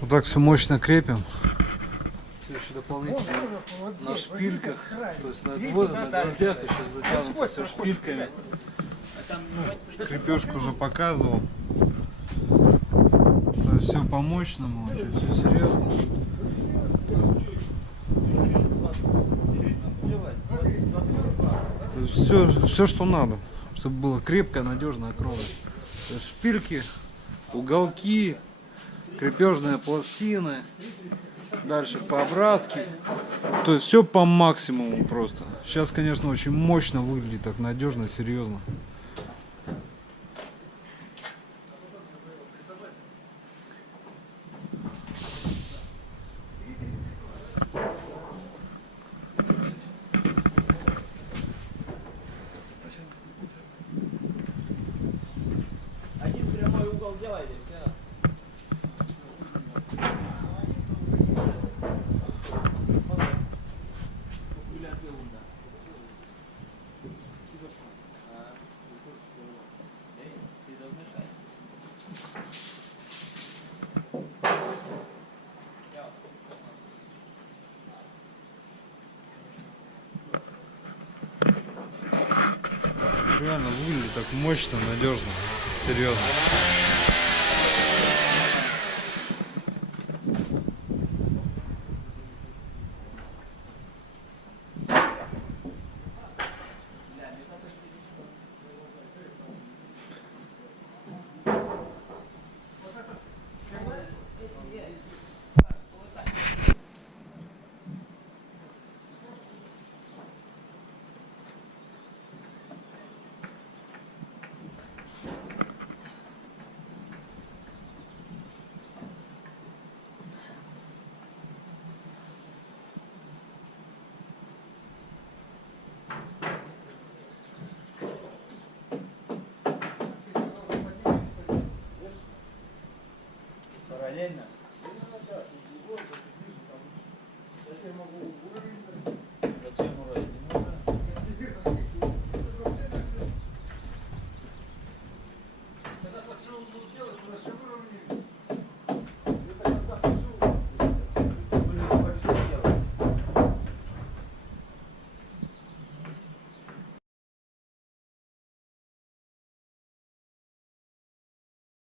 Вот так все мощно крепим. Все еще дополнительно на шпильках, то есть на гвоздях еще затянуто все шпильками. Крепежку уже показывал. То есть все по мощному, все серьезно. То есть все, что надо, чтобы было крепкое, надежное кровля. То есть шпильки, уголки, крепежные пластины, дальше по образке. То есть все по максимуму просто. Сейчас, конечно, очень мощно выглядит, так надежно, серьезно. Один прямой угол делайте, все. Реально выглядит так мощно, надежно, серьезно.